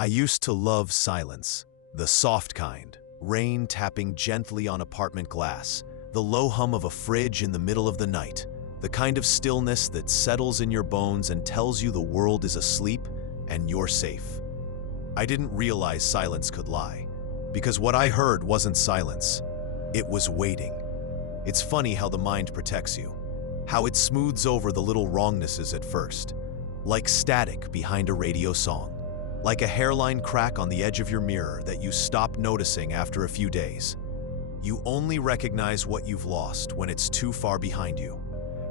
I used to love silence, the soft kind, rain tapping gently on apartment glass, the low hum of a fridge in the middle of the night, the kind of stillness that settles in your bones and tells you the world is asleep and you're safe. I didn't realize silence could lie, because what I heard wasn't silence, it was waiting. It's funny how the mind protects you, how it smooths over the little wrongnesses at first, like static behind a radio song, like a hairline crack on the edge of your mirror that you stop noticing after a few days. You only recognize what you've lost when it's too far behind you.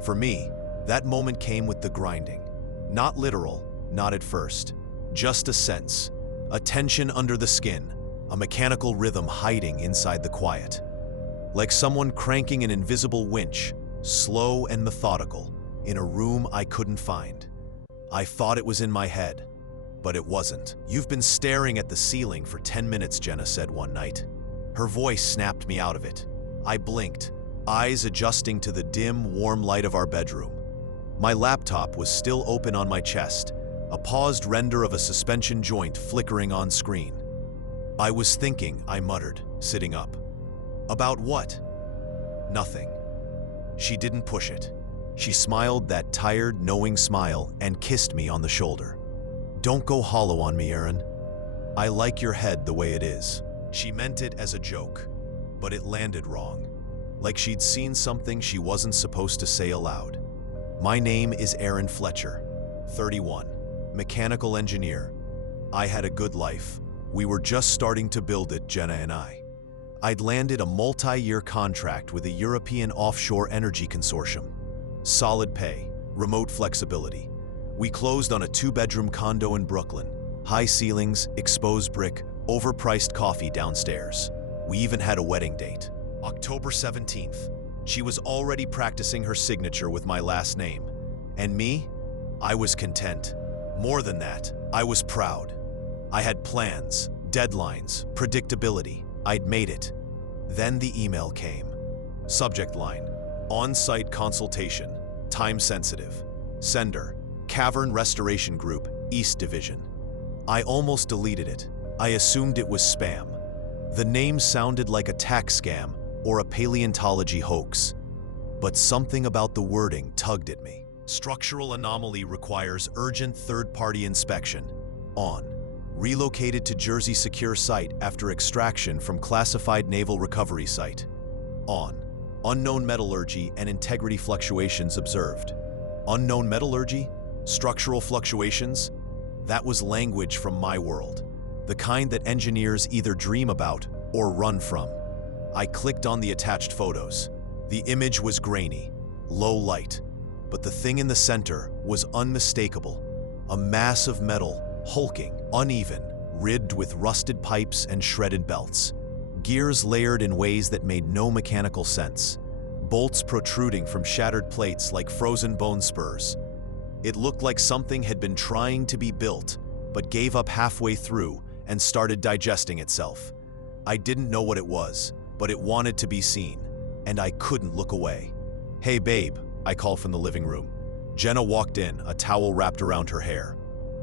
For me, that moment came with the grinding. Not literal, not at first. Just a sense, a tension under the skin, a mechanical rhythm hiding inside the quiet. Like someone cranking an invisible winch, slow and methodical, in a room I couldn't find. I thought it was in my head, but it wasn't. "You've been staring at the ceiling for 10 minutes, Jenna said one night. Her voice snapped me out of it. I blinked, eyes adjusting to the dim, warm light of our bedroom. My laptop was still open on my chest, a paused render of a suspension joint flickering on screen. "I was thinking," I muttered, sitting up. "About what?" "Nothing." She didn't push it. She smiled that tired, knowing smile and kissed me on the shoulder. "Don't go hollow on me, Aaron. I like your head the way it is." She meant it as a joke, but it landed wrong. Like she'd seen something she wasn't supposed to say aloud. My name is Aaron Fletcher, 31, mechanical engineer. I had a good life. We were just starting to build it, Jenna and I. I'd landed a multi-year contract with a European offshore energy consortium. Solid pay, remote flexibility. We closed on a 2-bedroom condo in Brooklyn. High ceilings, exposed brick, overpriced coffee downstairs. We even had a wedding date. October 17th. She was already practicing her signature with my last name. And me? I was content. More than that, I was proud. I had plans, deadlines, predictability. I'd made it. Then the email came. Subject line: on-site consultation, time sensitive. Sender: Cavern Restoration Group, East Division. I almost deleted it. I assumed it was spam. The name sounded like a tax scam or a paleontology hoax. But something about the wording tugged at me. Structural anomaly requires urgent third-party inspection. On. Relocated to Jersey secure site after extraction from classified naval recovery site. On. Unknown metallurgy and integrity fluctuations observed. Unknown metallurgy? Structural fluctuations? That was language from my world. The kind that engineers either dream about or run from. I clicked on the attached photos. The image was grainy, low light, but the thing in the center was unmistakable. A mass of metal, hulking, uneven, ribbed with rusted pipes and shredded belts. Gears layered in ways that made no mechanical sense. Bolts protruding from shattered plates like frozen bone spurs. It looked like something had been trying to be built, but gave up halfway through and started digesting itself. I didn't know what it was, but it wanted to be seen, and I couldn't look away. "Hey babe," I called from the living room. Jenna walked in, a towel wrapped around her hair.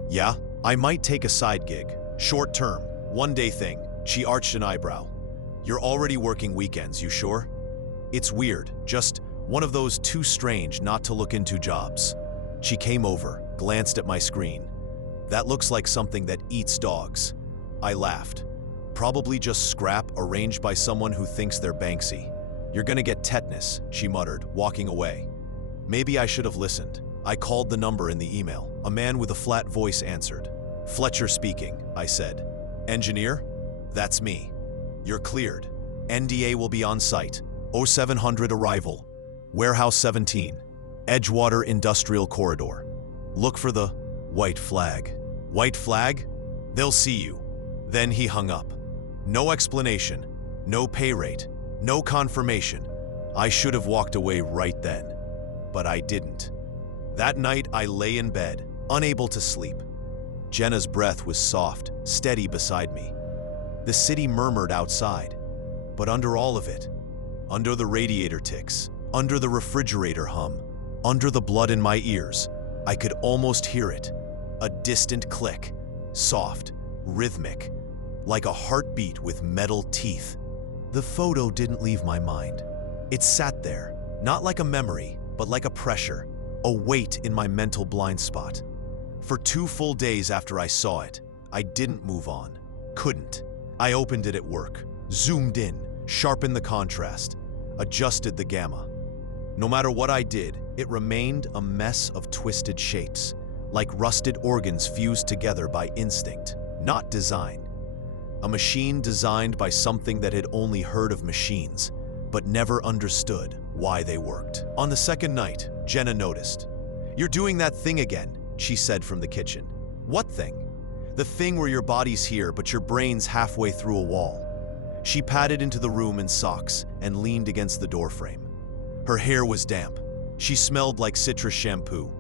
"Yeah? I might take a side gig. Short term, one-day thing." She arched an eyebrow. "You're already working weekends, you sure?" "It's weird, just one of those too strange not to look into jobs." She came over, glanced at my screen. "That looks like something that eats dogs." I laughed. "Probably just scrap arranged by someone who thinks they're Banksy." "You're gonna get tetanus," she muttered, walking away. Maybe I should have listened. I called the number in the email. A man with a flat voice answered. "Fletcher speaking," I said. "Engineer?" "That's me." "You're cleared. NDA will be on site. 0700 arrival. Warehouse 17. Edgewater Industrial Corridor. Look for the white flag." "White flag? They'll see you." Then he hung up. No explanation, no pay rate, no confirmation. I should have walked away right then, but I didn't. That night I lay in bed, unable to sleep. Jenna's breath was soft, steady beside me. The city murmured outside, but under all of it, under the radiator ticks, under the refrigerator hum, under the blood in my ears, I could almost hear it. A distant click, soft, rhythmic, like a heartbeat with metal teeth. The photo didn't leave my mind. It sat there, not like a memory, but like a pressure, a weight in my mental blind spot. For 2 full days after I saw it, I didn't move on. Couldn't. I opened it at work, zoomed in, sharpened the contrast, adjusted the gamma. No matter what I did, it remained a mess of twisted shapes, like rusted organs fused together by instinct, not design. A machine designed by something that had only heard of machines, but never understood why they worked. On the second night, Jenna noticed. "You're doing that thing again," she said from the kitchen. "What thing?" "The thing where your body's here, but your brain's halfway through a wall." She padded into the room in socks and leaned against the doorframe. Her hair was damp. She smelled like citrus shampoo.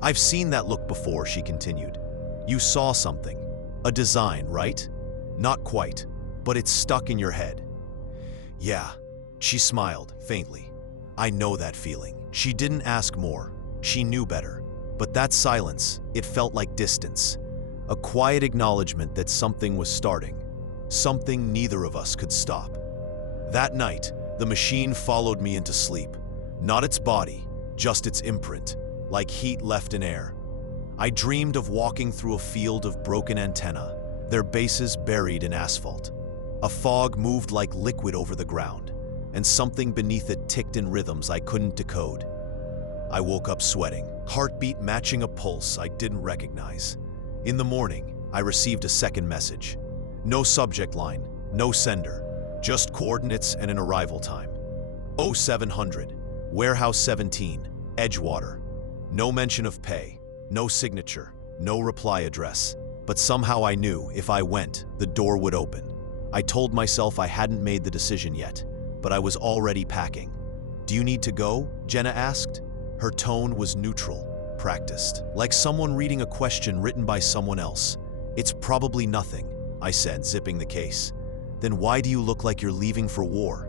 "I've seen that look before," she continued. "You saw something. A design, right?" "Not quite, but it's stuck in your head." "Yeah," she smiled faintly. "I know that feeling." She didn't ask more. She knew better. But that silence, it felt like distance. A quiet acknowledgement that something was starting. Something neither of us could stop. That night, the machine followed me into sleep. Not its body, just its imprint, like heat left in air. I dreamed of walking through a field of broken antennae, their bases buried in asphalt. A fog moved like liquid over the ground, and something beneath it ticked in rhythms I couldn't decode. I woke up sweating, heartbeat matching a pulse I didn't recognize. In the morning, I received a second message. No subject line, no sender, just coordinates and an arrival time. 0700, Warehouse 17, Edgewater. No mention of pay, no signature, no reply address. But somehow I knew if I went, the door would open. I told myself I hadn't made the decision yet, but I was already packing. "Do you need to go?" Jenna asked. Her tone was neutral, practiced, like someone reading a question written by someone else. "It's probably nothing," I said, zipping the case. "Then why do you look like you're leaving for war?"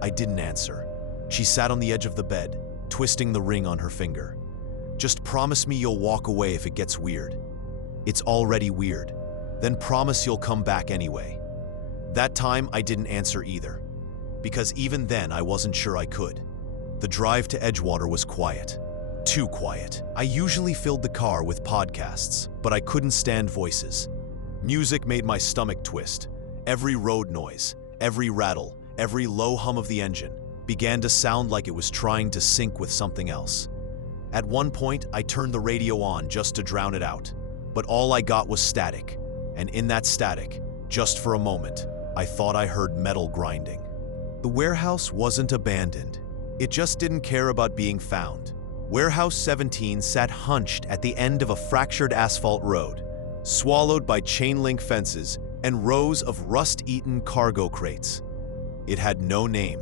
I didn't answer. She sat on the edge of the bed, twisting the ring on her finger. "Just promise me you'll walk away if it gets weird." "It's already weird." "Then promise you'll come back anyway." That time I didn't answer either, because even then I wasn't sure I could. The drive to Edgewater was quiet. Too quiet. I usually filled the car with podcasts, but I couldn't stand voices. Music made my stomach twist. Every road noise, every rattle, every low hum of the engine began to sound like it was trying to sync with something else. At one point, I turned the radio on just to drown it out, but all I got was static. And in that static, just for a moment, I thought I heard metal grinding. The warehouse wasn't abandoned. It just didn't care about being found. Warehouse 17 sat hunched at the end of a fractured asphalt road, swallowed by chain-link fences and rows of rust-eaten cargo crates. It had no name,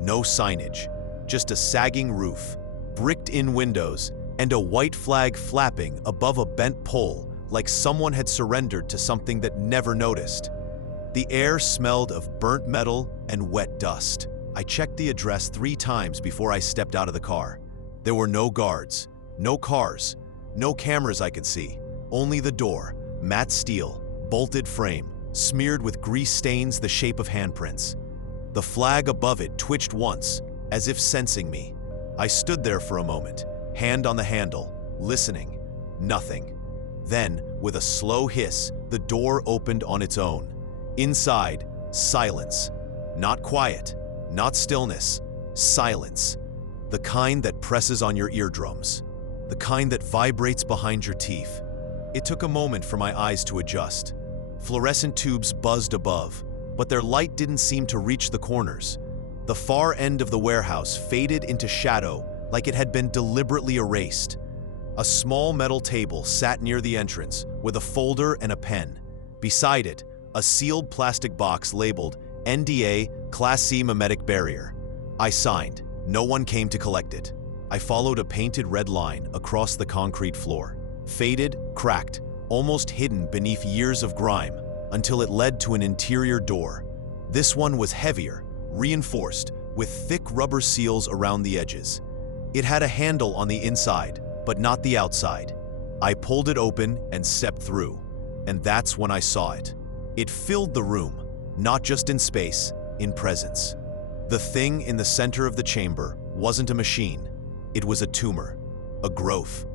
no signage, just a sagging roof, bricked-in windows, and a white flag flapping above a bent pole like someone had surrendered to something that never noticed. The air smelled of burnt metal and wet dust. I checked the address 3 times before I stepped out of the car. There were no guards, no cars, no cameras I could see, only the door, matte steel, bolted frame, smeared with grease stains the shape of handprints. The flag above it twitched once, as if sensing me. I stood there for a moment, hand on the handle, listening. Nothing. Then, with a slow hiss, the door opened on its own. Inside, silence. Not quiet, not stillness, silence. The kind that presses on your eardrums. The kind that vibrates behind your teeth. It took a moment for my eyes to adjust. Fluorescent tubes buzzed above, but their light didn't seem to reach the corners. The far end of the warehouse faded into shadow like it had been deliberately erased. A small metal table sat near the entrance with a folder and a pen. Beside it, a sealed plastic box labeled NDA Class C Memetic Barrier. I signed. No one came to collect it. I followed a painted red line across the concrete floor. Faded, cracked, almost hidden beneath years of grime, until it led to an interior door. This one was heavier, reinforced, with thick rubber seals around the edges. It had a handle on the inside, but not the outside. I pulled it open and stepped through. And that's when I saw it. It filled the room, not just in space, in presence. The thing in the center of the chamber wasn't a machine. It was a tumor, a growth,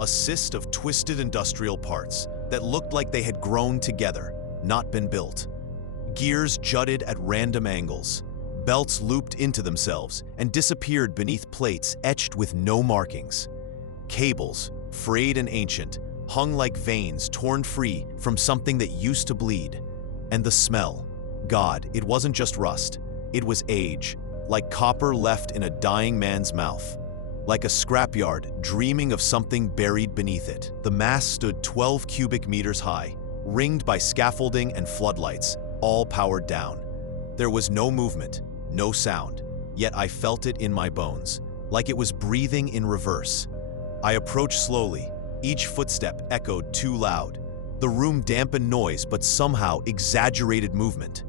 a cyst of twisted industrial parts that looked like they had grown together, not been built. Gears jutted at random angles. Belts looped into themselves and disappeared beneath plates etched with no markings. Cables, frayed and ancient, hung like veins torn free from something that used to bleed. And the smell. God, it wasn't just rust. It was age, like copper left in a dying man's mouth. Like a scrapyard dreaming of something buried beneath it. The mass stood 12 cubic meters high, ringed by scaffolding and floodlights, all powered down. There was no movement, no sound, yet I felt it in my bones, like it was breathing in reverse. I approached slowly. Each footstep echoed too loud. The room dampened noise, but somehow exaggerated movement.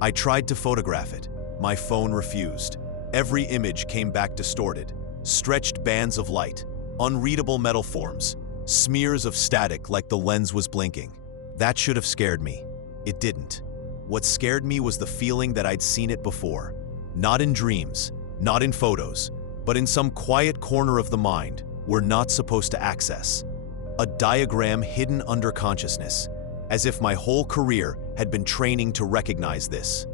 I tried to photograph it. My phone refused. Every image came back distorted. Stretched bands of light, unreadable metal forms, smears of static like the lens was blinking. That should have scared me. It didn't. What scared me was the feeling that I'd seen it before. Not in dreams, not in photos, but in some quiet corner of the mind we're not supposed to access. A diagram hidden under consciousness, as if my whole career had been training to recognize this.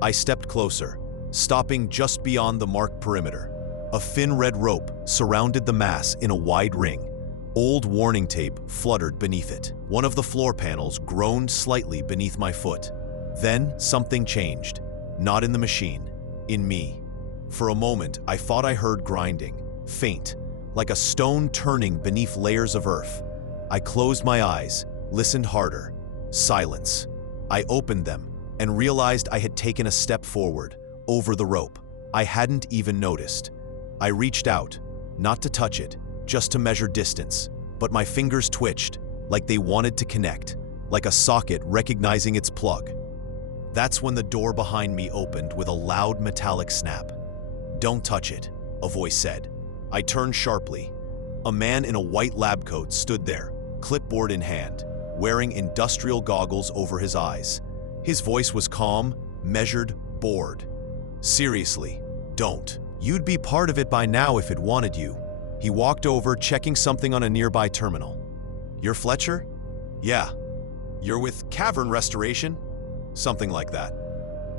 I stepped closer, stopping just beyond the marked perimeter. A thin red rope surrounded the mass in a wide ring. Old warning tape fluttered beneath it. One of the floor panels groaned slightly beneath my foot. Then something changed. Not in the machine, in me. For a moment, I thought I heard grinding, faint, like a stone turning beneath layers of earth. I closed my eyes, listened harder. Silence. I opened them and realized I had taken a step forward, over the rope. I hadn't even noticed. I reached out, not to touch it, just to measure distance, but my fingers twitched, like they wanted to connect, like a socket recognizing its plug. That's when the door behind me opened with a loud metallic snap. "Don't touch it," a voice said. I turned sharply. A man in a white lab coat stood there, clipboard in hand, wearing industrial goggles over his eyes. His voice was calm, measured, bored. "Seriously, don't. You'd be part of it by now if it wanted you." He walked over, checking something on a nearby terminal. "You're Fletcher?" "Yeah." "You're with Cavern Restoration?" "Something like that."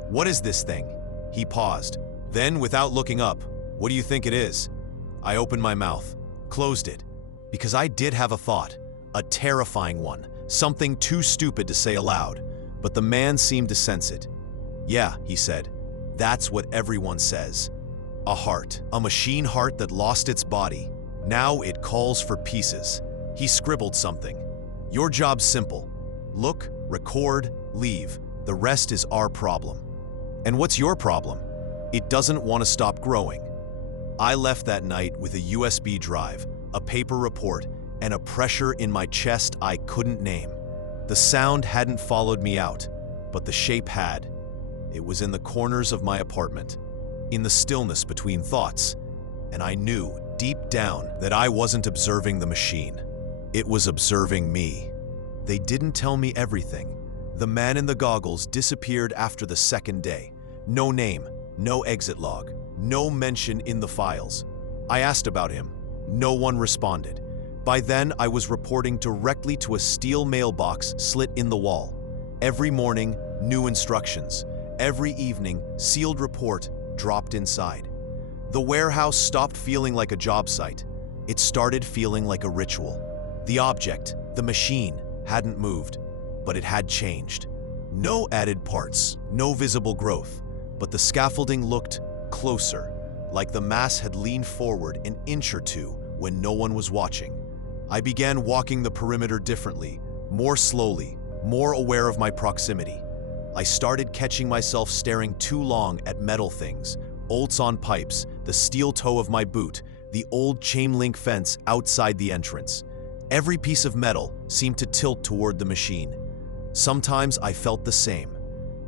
"What is this thing?" He paused. Then, without looking up, "What do you think it is?" I opened my mouth, closed it, because I did have a thought, a terrifying one, something too stupid to say aloud, but the man seemed to sense it. "Yeah," he said, "that's what everyone says. A heart, a machine heart that lost its body. Now it calls for pieces." He scribbled something. "Your job's simple. Look, record, leave. The rest is our problem." "And what's your problem?" "It doesn't want to stop growing." I left that night with a USB drive, a paper report, and a pressure in my chest I couldn't name. The sound hadn't followed me out, but the shape had. It was in the corners of my apartment, in the stillness between thoughts, and I knew deep down that I wasn't observing the machine. It was observing me. They didn't tell me everything. The man in the goggles disappeared after the second day. No name, no exit log, no mention in the files. I asked about him. No one responded. By then, I was reporting directly to a steel mailbox slit in the wall. Every morning, new instructions. Every evening, sealed report dropped inside. The warehouse stopped feeling like a job site. It started feeling like a ritual. The object, the machine, hadn't moved, but it had changed. No added parts, no visible growth, but the scaffolding looked closer, like the mass had leaned forward an inch or two when no one was watching. I began walking the perimeter differently, more slowly, more aware of my proximity. I started catching myself staring too long at metal things, bolts on pipes, the steel toe of my boot, the old chain link fence outside the entrance. Every piece of metal seemed to tilt toward the machine. Sometimes I felt the same.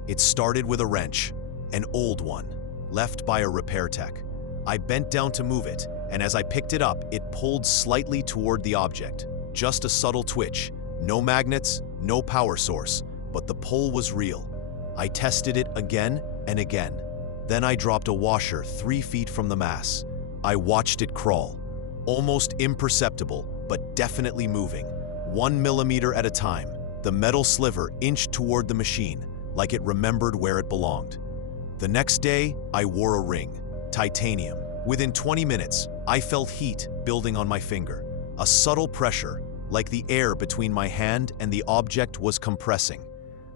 It started with a wrench, an old one, left by a repair tech. I bent down to move it, and as I picked it up, it pulled slightly toward the object. Just a subtle twitch. No magnets, no power source, but the pull was real. I tested it again and again. Then I dropped a washer 3 feet from the mass. I watched it crawl, almost imperceptible, but definitely moving. 1 millimeter at a time, the metal sliver inched toward the machine, like it remembered where it belonged. The next day, I wore a ring, titanium. Within 20 minutes, I felt heat building on my finger. A subtle pressure, like the air between my hand and the object was compressing.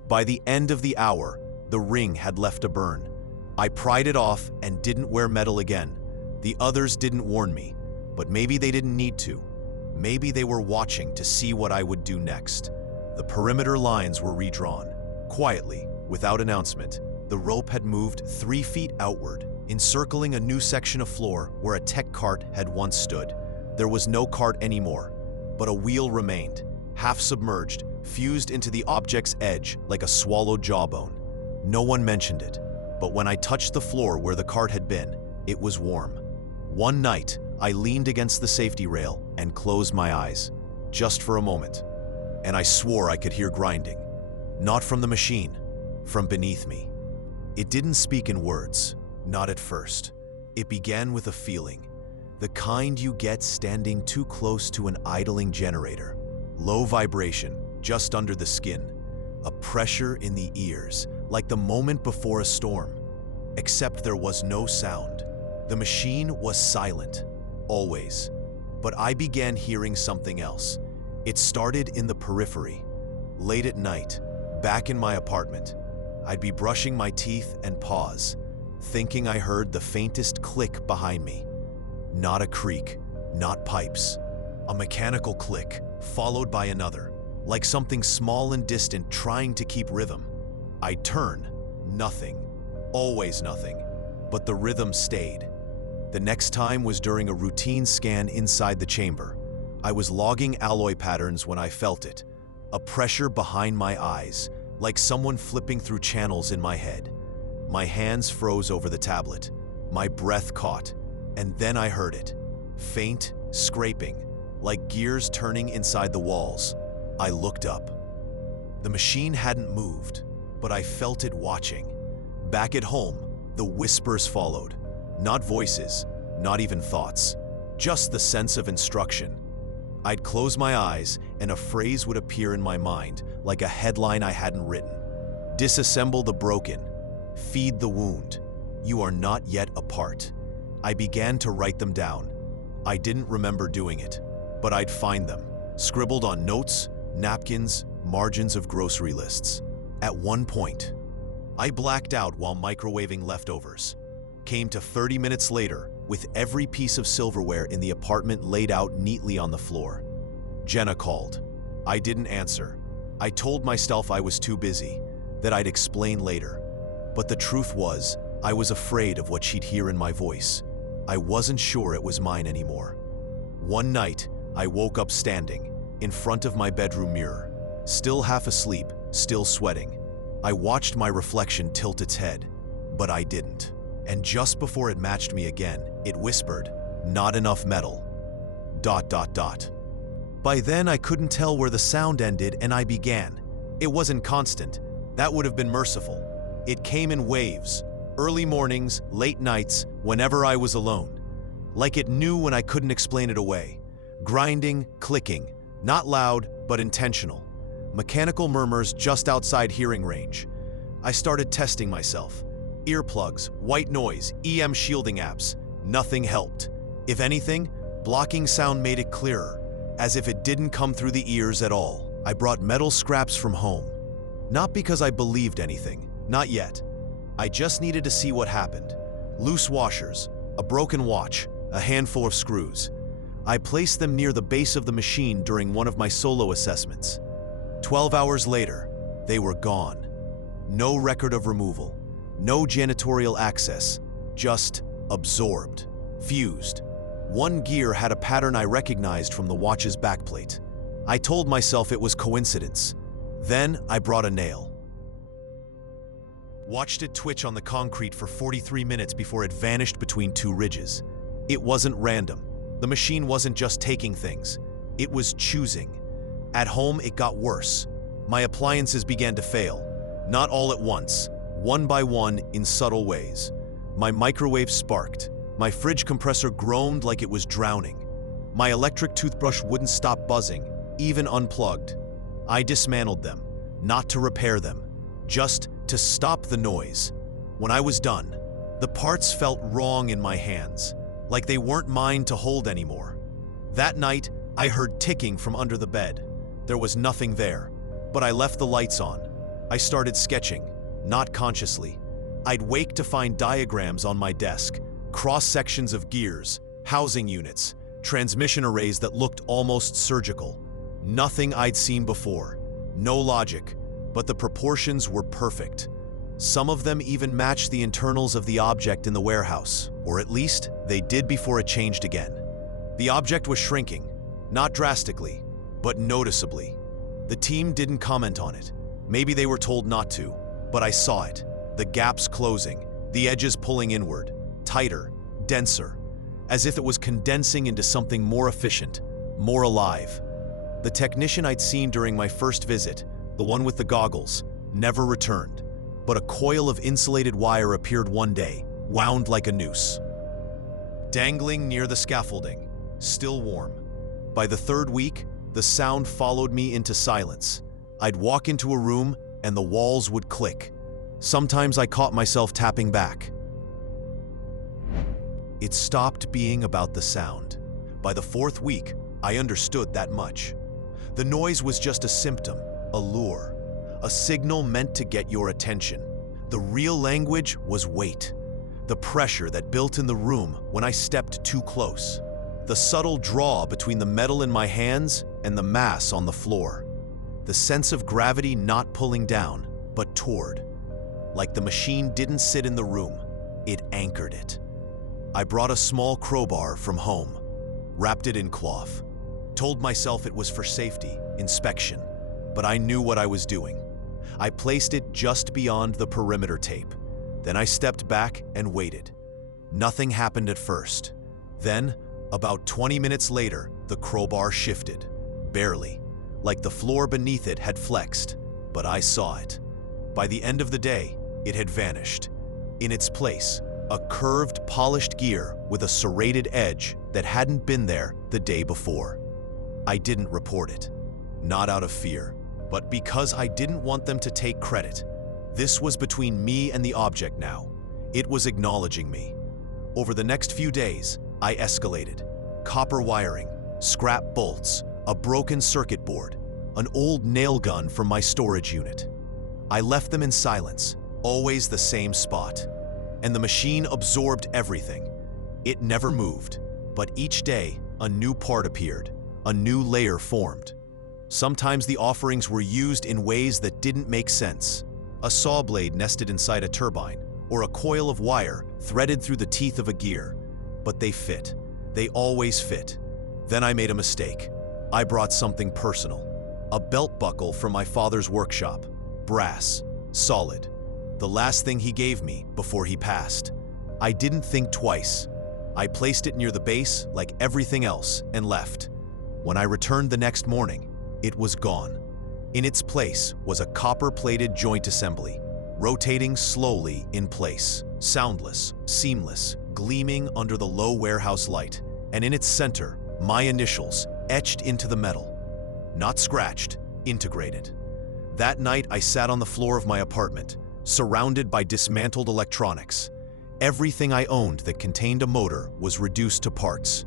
By the end of the hour, the ring had left a burn. I pried it off and didn't wear metal again. The others didn't warn me, but maybe they didn't need to. Maybe they were watching to see what I would do next. The perimeter lines were redrawn. Quietly, without announcement, the rope had moved 3 feet outward, encircling a new section of floor where a tech cart had once stood. There was no cart anymore, but a wheel remained, half submerged, fused into the object's edge like a swallowed jawbone. No one mentioned it, but when I touched the floor where the cart had been, it was warm. One night, I leaned against the safety rail and closed my eyes, just for a moment, and I swore I could hear grinding. Not from the machine, from beneath me. It didn't speak in words, not at first. It began with a feeling, the kind you get standing too close to an idling generator. Low vibration, just under the skin. A pressure in the ears, like the moment before a storm. Except there was no sound. The machine was silent, always. But I began hearing something else. It started in the periphery. Late at night, back in my apartment, I'd be brushing my teeth and pause, thinking I heard the faintest click behind me. Not a creak, not pipes. A mechanical click, followed by another, like something small and distant trying to keep rhythm. I'd turn, nothing, always nothing, but the rhythm stayed. The next time was during a routine scan inside the chamber. I was logging alloy patterns when I felt it, a pressure behind my eyes, like someone flipping through channels in my head. My hands froze over the tablet, my breath caught, and then I heard it. Faint, scraping, like gears turning inside the walls. I looked up. The machine hadn't moved, but I felt it watching. Back at home, the whispers followed. Not voices, not even thoughts, just the sense of instruction. I'd close my eyes and a phrase would appear in my mind, like a headline I hadn't written. Disassemble the broken. Feed the wound. You are not yet apart. I began to write them down. I didn't remember doing it, but I'd find them, scribbled on notes, napkins, margins of grocery lists. At one point, I blacked out while microwaving leftovers. Came to 30 minutes later, with every piece of silverware in the apartment laid out neatly on the floor. Jenna called. I didn't answer. I told myself I was too busy, that I'd explain later. But the truth was, I was afraid of what she'd hear in my voice. I wasn't sure it was mine anymore. One night, I woke up standing, in front of my bedroom mirror, still half asleep, still sweating. I watched my reflection tilt its head, but I didn't. And just before it matched me again, it whispered, "Not enough metal. ... By then, I couldn't tell where the sound ended and I began. It wasn't constant. That would have been merciful. It came in waves, early mornings, late nights, whenever I was alone. Like it knew when I couldn't explain it away. Grinding, clicking, not loud, but intentional. Mechanical murmurs just outside hearing range. I started testing myself. Earplugs, white noise, EM shielding apps. Nothing helped. If anything, blocking sound made it clearer, as if it didn't come through the ears at all. I brought metal scraps from home. Not because I believed anything, not yet. I just needed to see what happened. Loose washers, a broken watch, a handful of screws. I placed them near the base of the machine during one of my solo assessments. 12 hours later, they were gone. No record of removal. No janitorial access, just absorbed, fused. One gear had a pattern I recognized from the watch's backplate. I told myself it was coincidence. Then I brought a nail. Watched it twitch on the concrete for 43 minutes before it vanished between two ridges. It wasn't random. The machine wasn't just taking things. It was choosing. At home, it got worse. My appliances began to fail, not all at once, one by one in subtle ways. My microwave sparked. My fridge compressor groaned like it was drowning. My electric toothbrush wouldn't stop buzzing, even unplugged. I dismantled them, not to repair them, just to stop the noise. When I was done, the parts felt wrong in my hands, like they weren't mine to hold anymore. That night, I heard ticking from under the bed. There was nothing there, but I left the lights on. I started sketching, not consciously. I'd wake to find diagrams on my desk, cross-sections of gears, housing units, transmission arrays that looked almost surgical. Nothing I'd seen before. No logic, but the proportions were perfect. Some of them even matched the internals of the object in the warehouse, or at least they did before it changed again. The object was shrinking, not drastically, but noticeably. The team didn't comment on it. Maybe they were told not to, but I saw it. The gaps closing, the edges pulling inward, tighter, denser, as if it was condensing into something more efficient, more alive. The technician I'd seen during my first visit, the one with the goggles, never returned, but a coil of insulated wire appeared one day, wound like a noose. Dangling near the scaffolding, still warm. By the third week, the sound followed me into silence. I'd walk into a room and the walls would click. Sometimes I caught myself tapping back. It stopped being about the sound. By the fourth week, I understood that much. The noise was just a symptom, a lure, a signal meant to get your attention. The real language was weight, the pressure that built in the room when I stepped too close, the subtle draw between the metal in my hands and the mass on the floor, the sense of gravity not pulling down, but toward. Like the machine didn't sit in the room, it anchored it. I brought a small crowbar from home, wrapped it in cloth, told myself it was for safety, inspection, but I knew what I was doing. I placed it just beyond the perimeter tape. Then I stepped back and waited. Nothing happened at first. Then, about 20 minutes later, the crowbar shifted, barely, like the floor beneath it had flexed, but I saw it. By the end of the day, it had vanished. In its place, a curved, polished gear with a serrated edge that hadn't been there the day before. I didn't report it, not out of fear, but because I didn't want them to take credit. This was between me and the object now. It was acknowledging me. Over the next few days, I escalated. Copper wiring, scrap bolts, a broken circuit board, an old nail gun from my storage unit. I left them in silence, always the same spot. And the machine absorbed everything. It never moved, but each day, a new part appeared, a new layer formed. Sometimes the offerings were used in ways that didn't make sense. A saw blade nested inside a turbine, or a coil of wire threaded through the teeth of a gear. But they fit. They always fit. Then I made a mistake. I brought something personal. A belt buckle from my father's workshop. Brass. Solid. The last thing he gave me before he passed. I didn't think twice. I placed it near the base like everything else and left. When I returned the next morning, it was gone. In its place was a copper-plated joint assembly, rotating slowly in place, soundless, seamless, gleaming under the low warehouse light, and in its center, my initials etched into the metal. Not scratched, integrated. That night, I sat on the floor of my apartment, surrounded by dismantled electronics. Everything I owned that contained a motor was reduced to parts.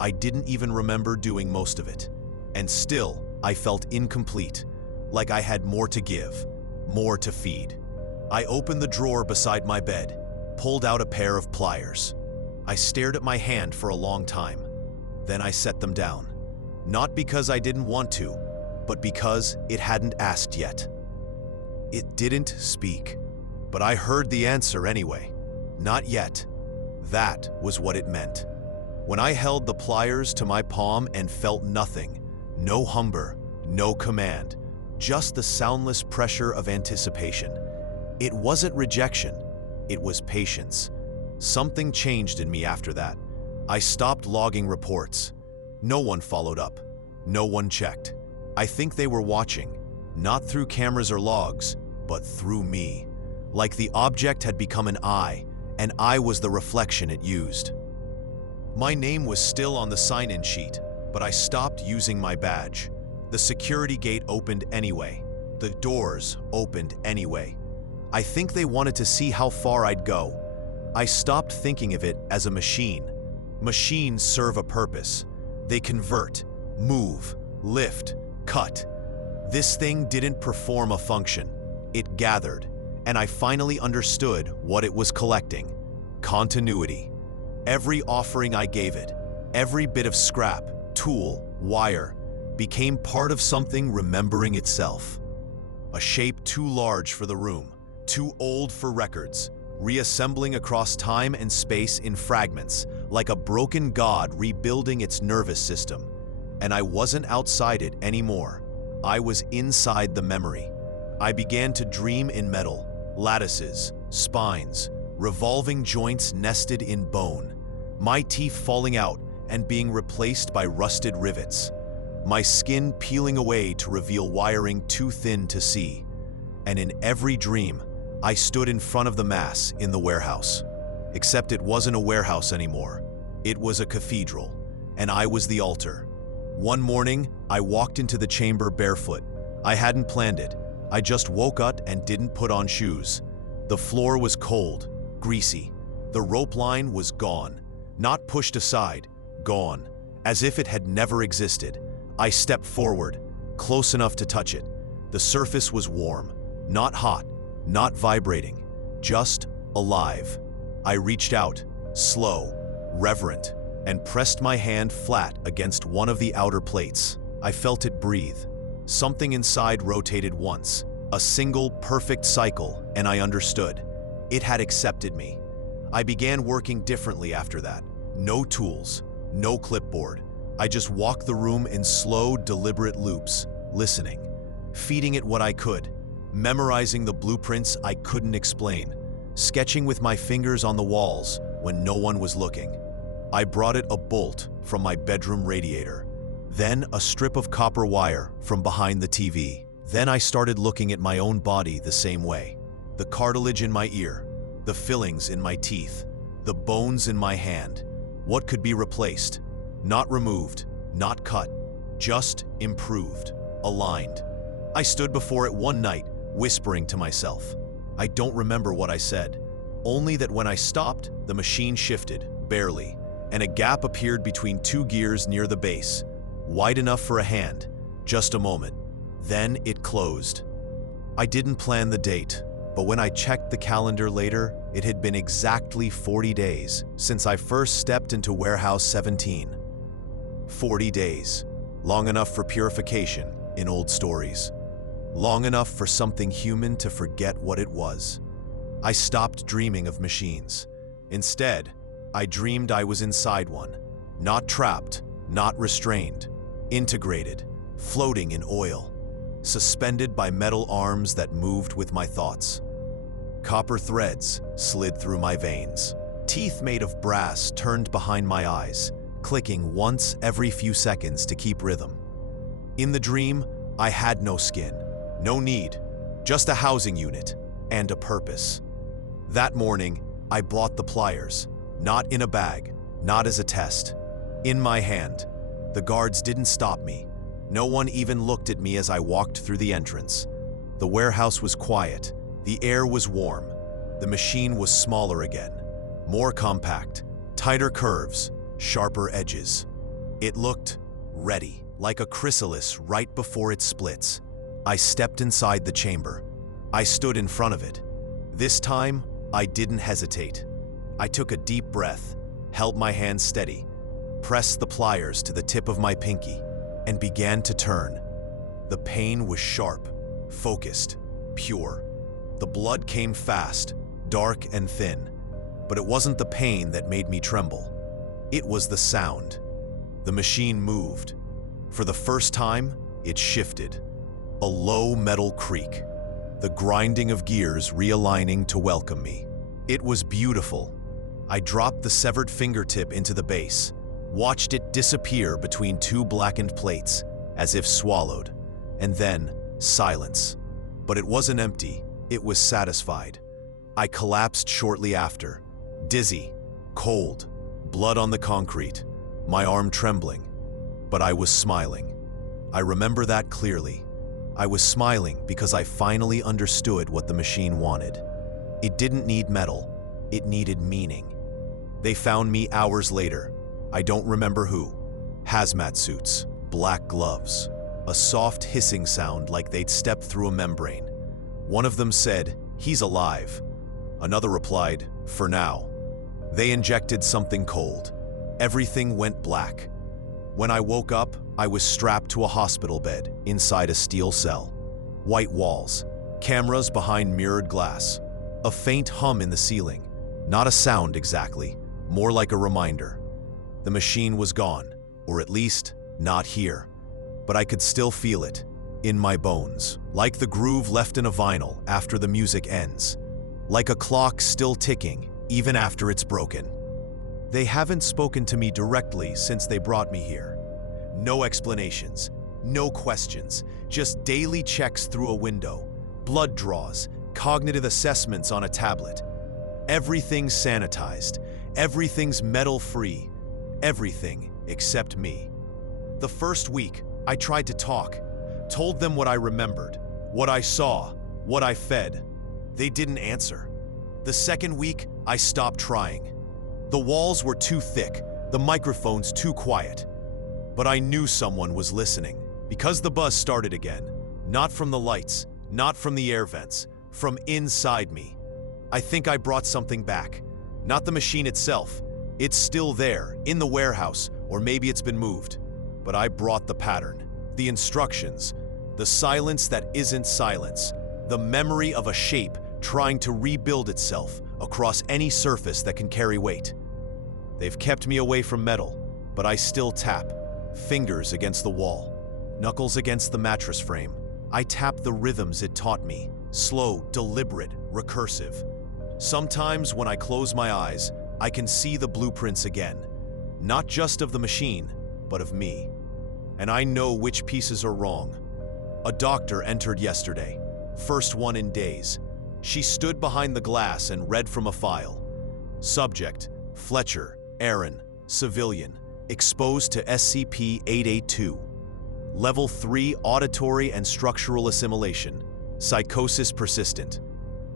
I didn't even remember doing most of it. And still, I felt incomplete, like I had more to give, more to feed. I opened the drawer beside my bed, pulled out a pair of pliers. I stared at my hand for a long time. Then I set them down. Not because I didn't want to, but because it hadn't asked yet. It didn't speak, but I heard the answer anyway. Not yet. That was what it meant. When I held the pliers to my palm and felt nothing, no hunger, no command, just the soundless pressure of anticipation. It wasn't rejection, it was patience. Something changed in me after that. I stopped logging reports. No one followed up. No one checked. I think they were watching. not through cameras or logs, but through me. Like the object had become an eye, and I was the reflection it used. My name was still on the sign-in sheet, but I stopped using my badge. The security gate opened anyway. The doors opened anyway. I think they wanted to see how far I'd go. I stopped thinking of it as a machine. Machines serve a purpose. They convert, move, lift, cut. This thing didn't perform a function. It gathered, and I finally understood what it was collecting. Continuity. Every offering I gave it, every bit of scrap, tool, wire, became part of something remembering itself. A shape too large for the room, too old for records, reassembling across time and space in fragments, like a broken god rebuilding its nervous system. And I wasn't outside it anymore. I was inside the memory. I began to dream in metal, lattices, spines, revolving joints nested in bone, my teeth falling out and being replaced by rusted rivets, my skin peeling away to reveal wiring too thin to see. And in every dream, I stood in front of the mass in the warehouse. Except it wasn't a warehouse anymore. It was a cathedral, and I was the altar. One morning, I walked into the chamber barefoot. I hadn't planned it. I just woke up and didn't put on shoes. The floor was cold, greasy. The rope line was gone. Not pushed aside, gone, as if it had never existed. I stepped forward, close enough to touch it. The surface was warm, not hot, not vibrating, just alive. I reached out, slow, reverent, and pressed my hand flat against one of the outer plates. I felt it breathe. Something inside rotated once, a single perfect cycle, and I understood. It had accepted me. I began working differently after that. No tools, no clipboard. I just walked the room in slow, deliberate loops, listening, feeding it what I could, memorizing the blueprints I couldn't explain, sketching with my fingers on the walls when no one was looking. I brought it a bolt from my bedroom radiator, then a strip of copper wire from behind the TV. Then I started looking at my own body the same way. The cartilage in my ear, the fillings in my teeth, the bones in my hand. What could be replaced? Not removed, not cut, just improved, aligned. I stood before it one night, whispering to myself. I don't remember what I said, only that when I stopped, the machine shifted, barely, and a gap appeared between two gears near the base, wide enough for a hand, just a moment. Then it closed. I didn't plan the date, but when I checked the calendar later, it had been exactly 40 days since I first stepped into Warehouse 17. 40 days, long enough for purification in old stories. Long enough for something human to forget what it was. I stopped dreaming of machines. Instead, I dreamed I was inside one, not trapped, not restrained, integrated, floating in oil, suspended by metal arms that moved with my thoughts. Copper threads slid through my veins. Teeth made of brass turned behind my eyes, clicking once every few seconds to keep rhythm. In the dream, I had no skin, no need, just a housing unit and a purpose. That morning, I bought the pliers, not in a bag, not as a test. In my hand. The guards didn't stop me. No one even looked at me as I walked through the entrance. The warehouse was quiet. The air was warm. The machine was smaller again, more compact, tighter curves, sharper edges. It looked ready, like a chrysalis right before it splits. I stepped inside the chamber. I stood in front of it. This time, I didn't hesitate. I took a deep breath, held my hand steady, pressed the pliers to the tip of my pinky, and began to turn. The pain was sharp, focused, pure. The blood came fast, dark and thin. But it wasn't the pain that made me tremble. It was the sound. The machine moved. For the first time, it shifted. A low metal creak. The grinding of gears realigning to welcome me. It was beautiful. I dropped the severed fingertip into the base, watched it disappear between two blackened plates, as if swallowed. And then, silence. But it wasn't empty, it was satisfied. I collapsed shortly after, dizzy, cold, blood on the concrete, my arm trembling. But I was smiling. I remember that clearly. I was smiling because I finally understood what the machine wanted. It didn't need metal, it needed meaning. They found me hours later. I don't remember who. Hazmat suits, black gloves, a soft hissing sound like they'd stepped through a membrane. One of them said, "He's alive." Another replied, "For now." They injected something cold. Everything went black. When I woke up, I was strapped to a hospital bed inside a steel cell. White walls, cameras behind mirrored glass, a faint hum in the ceiling. Not a sound exactly, more like a reminder. The machine was gone, or at least not here. But I could still feel it, in my bones, like the groove left in a vinyl after the music ends, like a clock still ticking even after it's broken. They haven't spoken to me directly since they brought me here. No explanations, no questions, just daily checks through a window, blood draws, cognitive assessments on a tablet. Everything's sanitized, everything's metal-free, everything except me. The first week, I tried to talk, told them what I remembered, what I saw, what I fed. They didn't answer. The second week, I stopped trying. The walls were too thick, the microphones too quiet. But I knew someone was listening, because the buzz started again. Not from the lights, not from the air vents, from inside me. I think I brought something back. Not the machine itself. It's still there, in the warehouse, or maybe it's been moved. But I brought the pattern, the instructions, the silence that isn't silence, the memory of a shape trying to rebuild itself across any surface that can carry weight. They've kept me away from metal, but I still tap, fingers against the wall, knuckles against the mattress frame. I tap the rhythms it taught me, slow, deliberate, recursive. Sometimes when I close my eyes, I can see the blueprints again, not just of the machine, but of me. And I know which pieces are wrong. A doctor entered yesterday, first one in days. She stood behind the glass and read from a file. Subject, Fletcher, Aaron, civilian, exposed to SCP-882. Level 3 auditory and structural assimilation, psychosis persistent.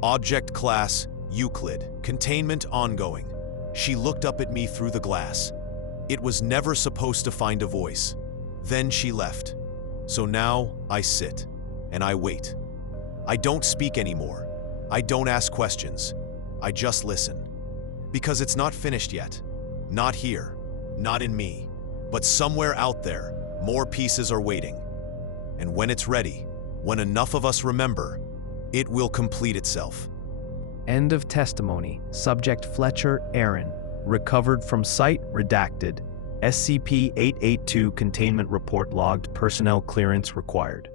Object class, Euclid, containment ongoing. She looked up at me through the glass. It was never supposed to find a voice. Then she left. So now I sit and I wait. I don't speak anymore. I don't ask questions. I just listen. Because it's not finished yet. Not here. Not in me. But somewhere out there, more pieces are waiting. And when it's ready, when enough of us remember, it will complete itself. End of testimony. Subject Fletcher, Aaron. Recovered from site, redacted. SCP-882 containment report logged. Personnel clearance required.